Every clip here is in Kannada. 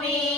me.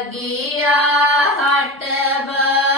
ಹಾಟಬ